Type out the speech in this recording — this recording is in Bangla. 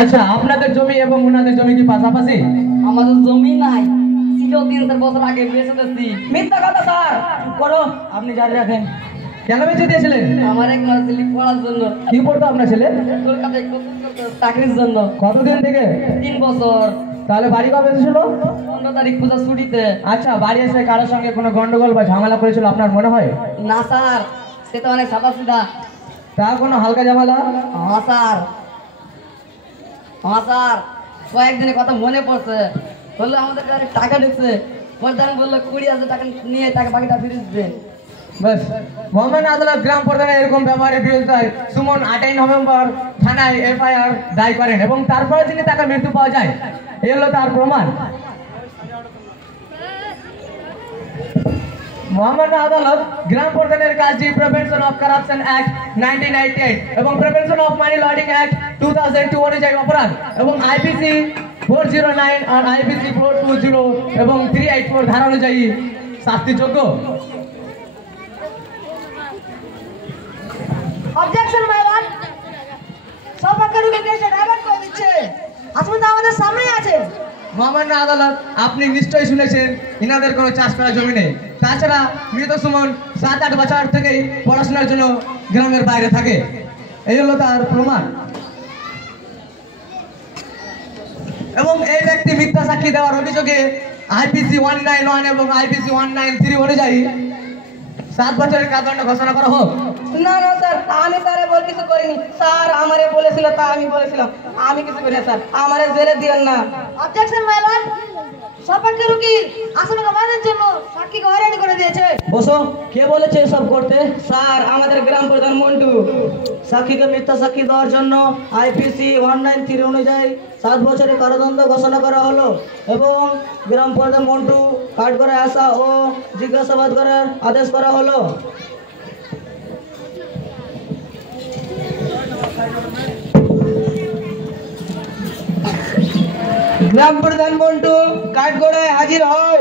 আচ্ছা, আপনাদের জমি এবং ওনাদের জমি কি পাশাপাশি? আমাদের জমি নাই, ছিল 3-4 বছর আগে বেঁচে দিয়েছি। মিথ্যা কথা স্যার, করো আপনি জারি রাখেন। কেন বেঁচে দিয়েছিলেন? আমার এক মাস দিল্লি পড়ার জন্য, কি পড়তো আপনার ছেলে? কলকাতায় কোচিং করতে, চাকরির জন্য। কতদিন থেকে? 3 বছর। তাহলে বাড়ি কবে এসেছিল? 15 তারিখ পূজা ছুটিতে। আচ্ছা, বাড়ি এসে কারোর সঙ্গে কোনো গন্ডগোল বা ঝামেলা করেছিল আপনার মনে হয়? না স্যার, সে তো অনেক সাদা সিধা। তা কোনো হালকা ঝামেলা? হ্যাঁ স্যার, হ্যাঁ স্যার, কয়েকদিনের কথা মনে পড়ছে। বললো আমাদের কাছে টাকা ঢুকছে, প্রধান বললো 20,000 টাকা নিয়ে তাকে বাকিটা ফিরে দিতে। বাস, মোহাম্মদ আদালত গ্রাম প্রধানের এরকম ব্যবহারের বিরুদ্ধে সুমন 8ই নভেম্বর থানায় এফআইআর দায় করেন এবং তারপরে তিনি তাকে মৃত্যু পাওয়া যায়। এই হলো তার প্রমাণ। মোহাম্মদ আদালত গ্রাম প্রধানের কাজটি প্রিভেনশন অফ কারাপশন অ্যাক্ট 1998 এবং prevention of money laundering act 2002 অনুযায়ী অপরাধ এবং আইপিসি 409 আর আইপিসি 420 এবং 384 ধারা অনুযায়ী শাস্তিযোগ্য। অবজেকশন মাই লর্ড, সভাপতির কেসে ডাইভার্ট করে দিচ্ছে। আসলে তো আমাদের সামনেই আছে। মহামান্য আদালত, আপনি নিশ্চয়ই শুনেছেন ইনাদের কোনো চাষ করা জমি নেই। তাছাড়া মৃত সুমন 7-8 বছর থেকেই পড়াশোনার জন্য গ্রামের বাইরে থাকে। এই হলো তার প্রমাণ। এবং এই ব্যক্তি মিথ্যা সাক্ষী দেওয়ার অভিযোগে আইপিসি 191 এবং আইপিসি 193 অনুযায়ী 7 বছরের কারাদণ্ড ঘোষণা করা হোক। না না স্যার, আমি স্যারে বল কিছু করিনি। স্যার আমারে বলেছিল, তা আমি বলেছিলাম, আমি কিছু করি না স্যার, আমারে জেলে দিয়েন না। অবজেকশন মাই লর্ড, সভাপতির উকিল আসামিকে মারার জন্য সাক্ষীকে হয়রানি করে দিয়েছে। বসো, কে বলেছে এসব করতে? স্যার, আমাদের গ্রাম প্রধান মন্টু। সাক্ষীকে মিথ্যা সাক্ষী দেওয়ার জন্য আইপিসি 193 অনুযায়ী 7 বছরের কারাদণ্ড ঘোষণা করা হলো এবং গ্রাম প্রধান মন্টু কাঠগড়ায় আসা ও জিজ্ঞাসাবাদ করার আদেশ করা হলো। গ্রাম প্রধান মন্টু, কাঠগড়ায় হাজির হও।